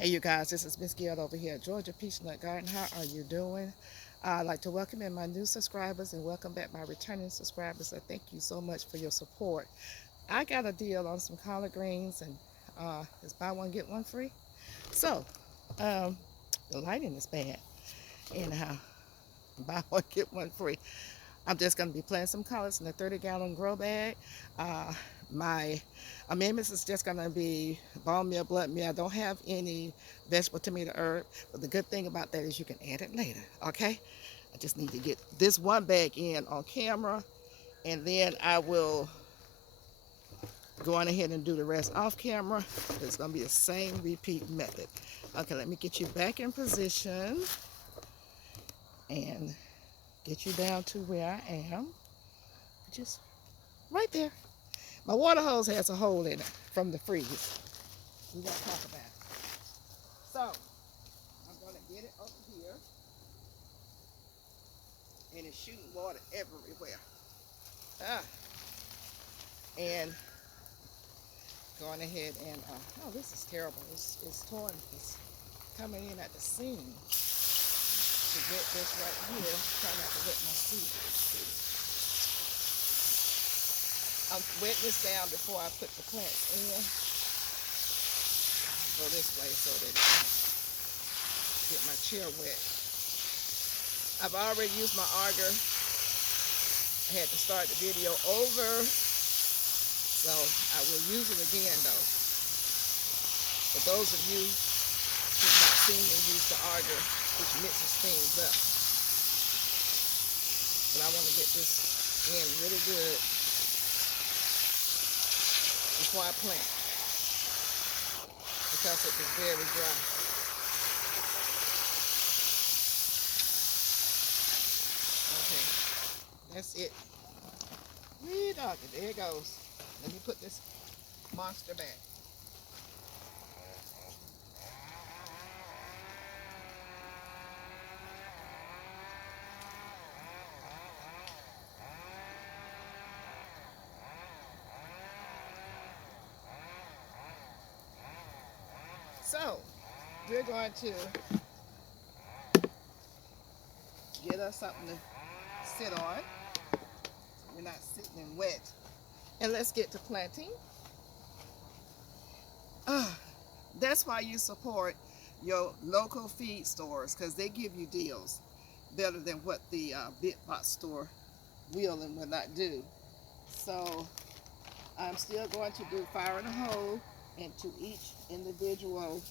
Hey you guys, this is Miss Gail over here at Georgia Peachnut Garden. How are you doing? I'd like to welcome in my new subscribers and welcome back my returning subscribers. I thank you so much for your support. I got a deal on some collard greens and it's buy one get one free. So um, the lighting is bad. Anyhow, buy one get one free. I'm just going to be planting some collards in a 30-gallon grow bag. Uh, my amendments is just going to be bone meal, blood meal. I don't have any vegetable tomato herb, but the good thing about that is you can add it later, okay? I just need to get this one bag in on camera, and then I will go on ahead and do the rest off camera. It's going to be the same repeat method. Okay, let me get you back in position and get you down to where I am. Just right there. My water hose has a hole in it from the freeze. We won't talk about it. So, I'm going to get it over here. And it's shooting water everywhere. Ah, and going ahead and, oh, this is terrible. It's torn. It's coming in at the seam. To get this right here, try not to wet my seat. I'm wetting this down before I put the plants in. Go this way so that it don't get my chair wet. I've already used my auger. I had to start the video over, so I will use it again though. For those of you who've not seen me use the auger, which mixes things up. But I want to get this in really good before I plant, because it is very dry. Okay, that's it. Wee doggy, there it goes. Let me put this monster back. So, we're going to get us something to sit on. So we're not sitting in wet. And let's get to planting. That's why you support your local feed stores, because they give you deals better than what the big box store will and will not do. So I'm still going to do fire in a hole into each individual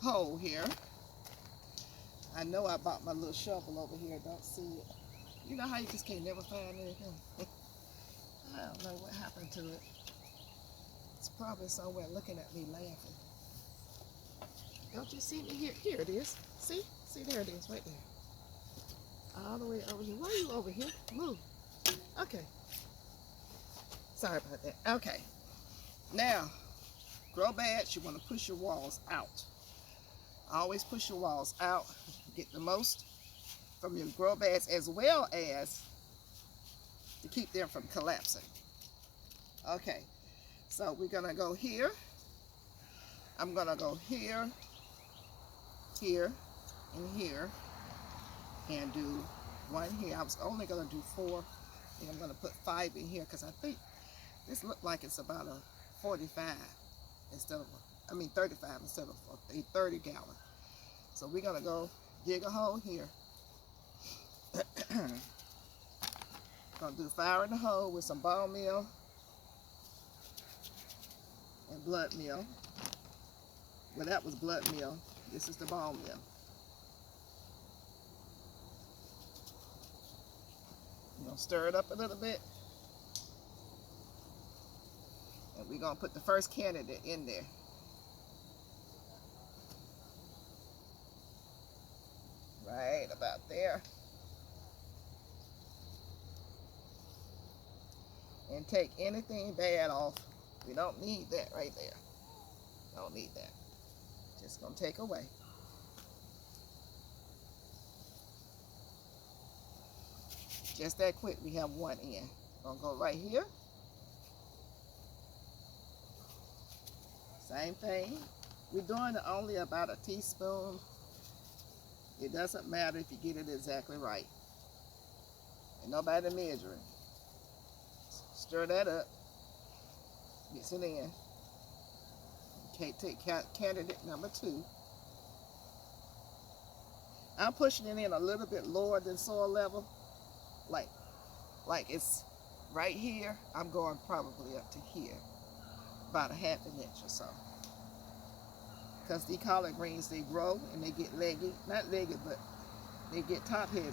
hole here. I know I bought my little shovel over here. Don't see it. You know how you just can't never find anything? I don't know what happened to it. It's probably somewhere looking at me laughing. Don't you see me here? Here it is. See? See, there it is right there. All the way over here. Why are you over here? Move. Okay. Sorry about that. Okay. Now, grow bags, you want to push your walls out. Always push your walls out. Get the most from your grow bags, as well as to keep them from collapsing. Okay. So we're going to go here. I'm going to go here, here, and here, and do one here. I was only going to do 4. I think I'm going to put 5 in here, because I think this looked like it's about a 45 instead of, 35 instead of a 30 gallon. So we're going to go dig a hole here. Going to do fire in the hole with some bone meal and blood meal. Well, that was blood meal. This is the bone meal. We're going to stir it up a little bit. And we're going to put the first candidate in there. Right about there. And take anything bad off. We don't need that right there. Don't need that. Just going to take away. Just that quick, we have one in. Gonna go right here. Same thing. We're doing it only about a teaspoon. It doesn't matter if you get it exactly right. Ain't nobody measuring. Stir that up. Mix it in. Okay, take candidate number 2. I'm pushing it in a little bit lower than soil level. Like it's right here. I'm going probably up to here. About a ½ inch or so. Because the collard greens, they grow and they get leggy. Not leggy, but they get top heavy.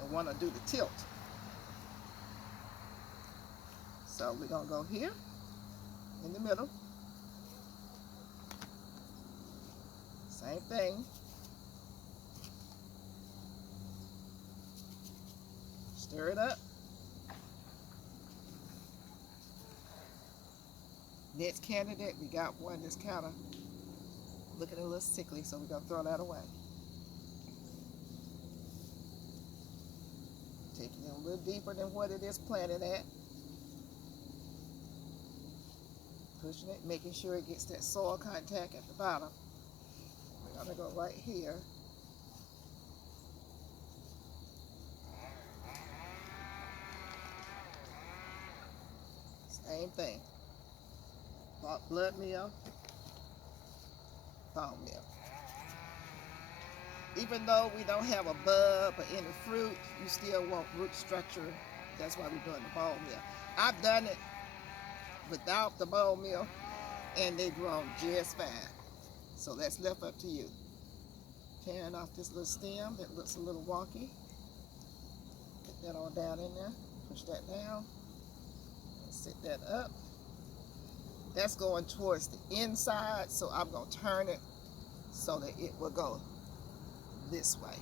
And want to do the tilt. So we're going to go here in the middle. Same thing. Stir it up. Next candidate, we got one that's kind of looking a little sickly, so we're going to throw that away. Taking it a little deeper than what it is planted at. Pushing it, making sure it gets that soil contact at the bottom. We're going to go right here. Same thing. Blood meal, bone meal. Even though we don't have a bud or any fruit, you still want root structure. That's why we're doing the bone meal. I've done it without the bone meal, and they grow just fine. So that's left up to you. Tearing off this little stem that looks a little wonky. Put that all down in there. Push that down. And sit that up. That's going towards the inside, so I'm going to turn it so that it will go this way.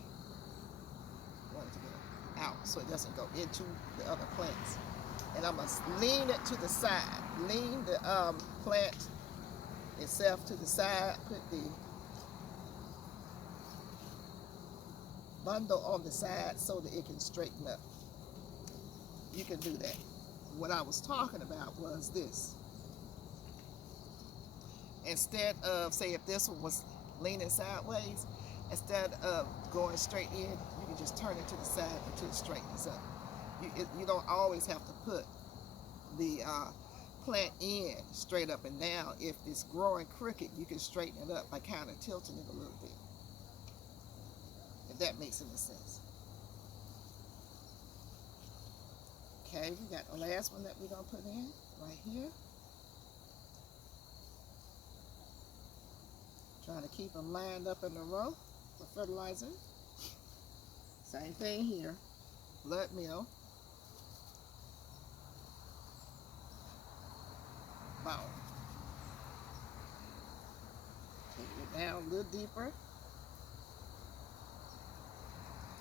I want it to go out so it doesn't go into the other plants. And I'm going to lean it to the side. Lean the plant itself to the side. Put the bundle on the side so that it can straighten up. You can do that. What I was talking about was this. Instead of, say if this one was leaning sideways, instead of going straight in, you can just turn it to the side until it straightens up. You don't always have to put the plant in straight up and down. If it's growing crooked, you can straighten it up by kind of tilting it a little bit. If that makes any sense. Okay, we got the last one that we're going to put in right here. Trying to keep them lined up in a row for fertilizer. Same thing here. Blood meal. Bone. Take it down a little deeper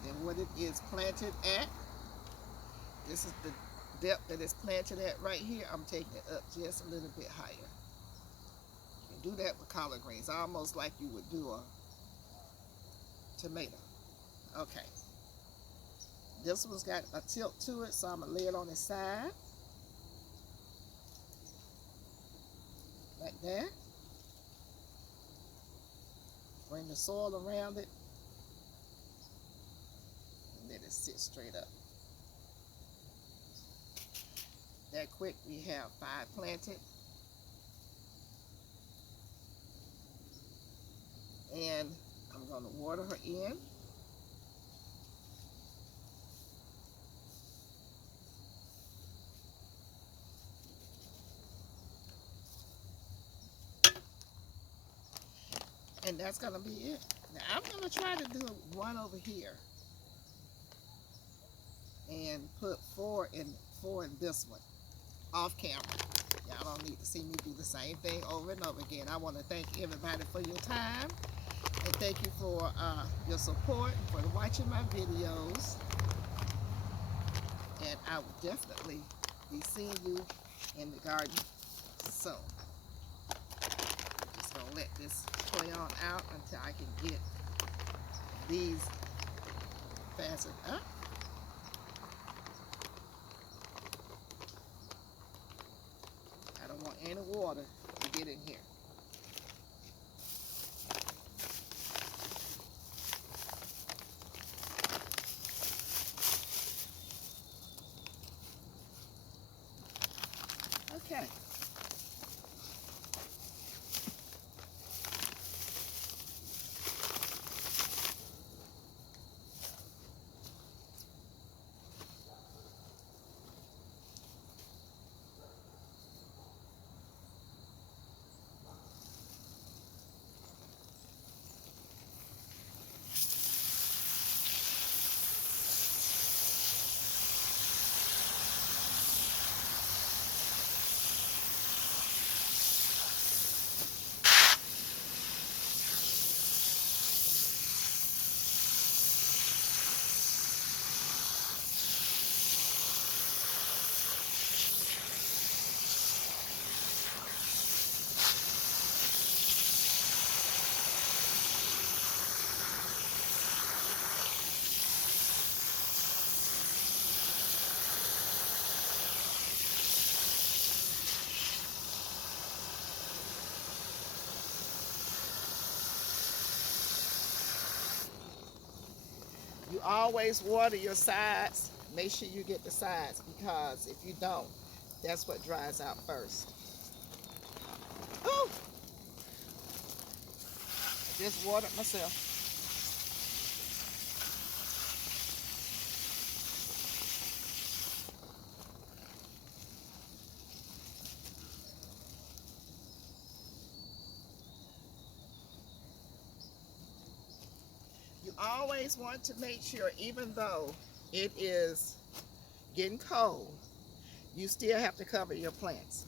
than what it is planted at. This is the depth that it's planted at right here. I'm taking it up just a little bit higher. You can do that with collard greens, almost like you would do a tomato. Okay. This one's got a tilt to it, so I'm going to lay it on its side. Like that. Bring the soil around it. And let it sit straight up. That quick, we have 5 planted. And I'm going to water her in. And that's going to be it. Now I'm going to try to do one over here. And put 4 in this one. Off camera. Y'all don't need to see me do the same thing over and over again. I want to thank everybody for your time. And thank you for your support and for watching my videos. And I will definitely be seeing you in the garden soon. Just going to let this play on out until I can get these fastened up. I don't want any water to get in here. Okay. You always water your sides. Make sure you get the sides, because if you don't, that's what dries out first. Oh, I just watered myself. You always want to make sure, even though it is getting cold, you still have to cover your plants,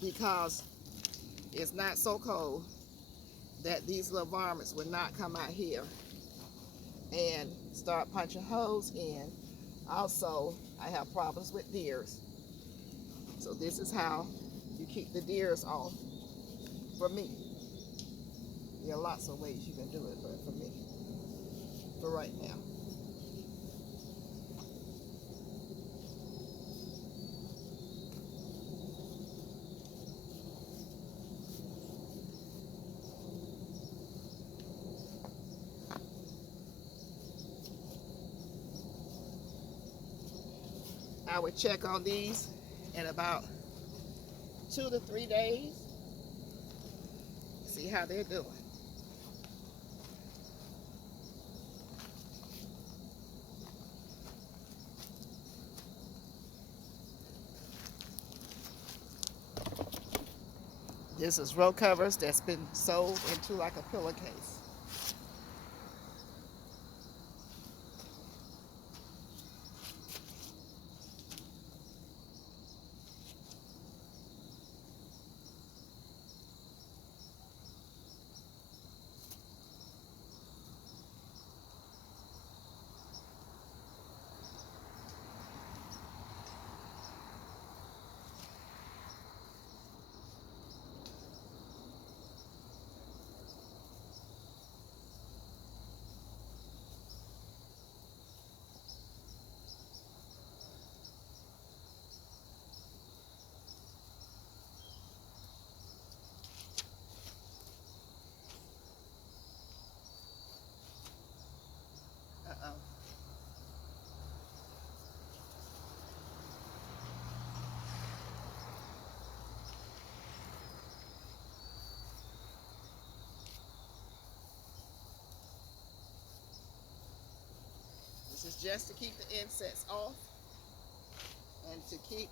because it's not so cold that these little varmints would not come out here and start punching holes in. Also, I have problems with deers. So this is how you keep the deers off for me. There are lots of ways you can do it, but for me, for right now. I would check on these in about 2 to 3 days, see how they're doing. This is row covers that's been sewed into like a pillowcase. Uh-oh. This is just to keep the insects off and to keep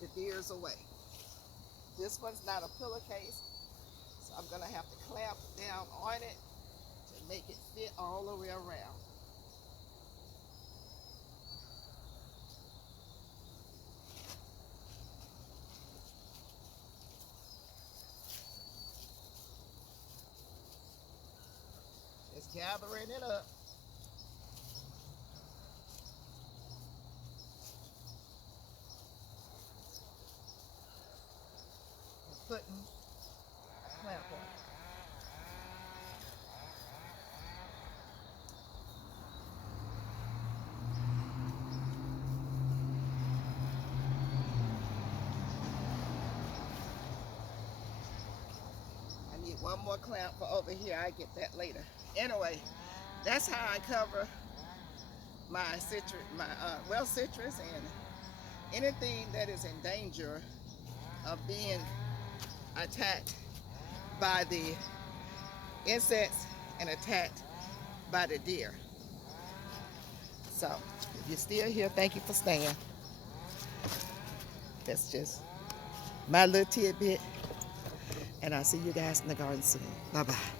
the deers away. This one's not a pillowcase, so I'm gonna have to clamp down on it to make it fit all the way around. Just gathering it up. And putting a clamp on it. need one more clamp for over here. I get that later. Anyway, that's how I cover my citrus, citrus and anything that is in danger of being attacked by the insects and attacked by the deer. So, if you're still here, thank you for staying. That's just my little tidbit, and I'll see you guys in the garden soon. Bye-bye.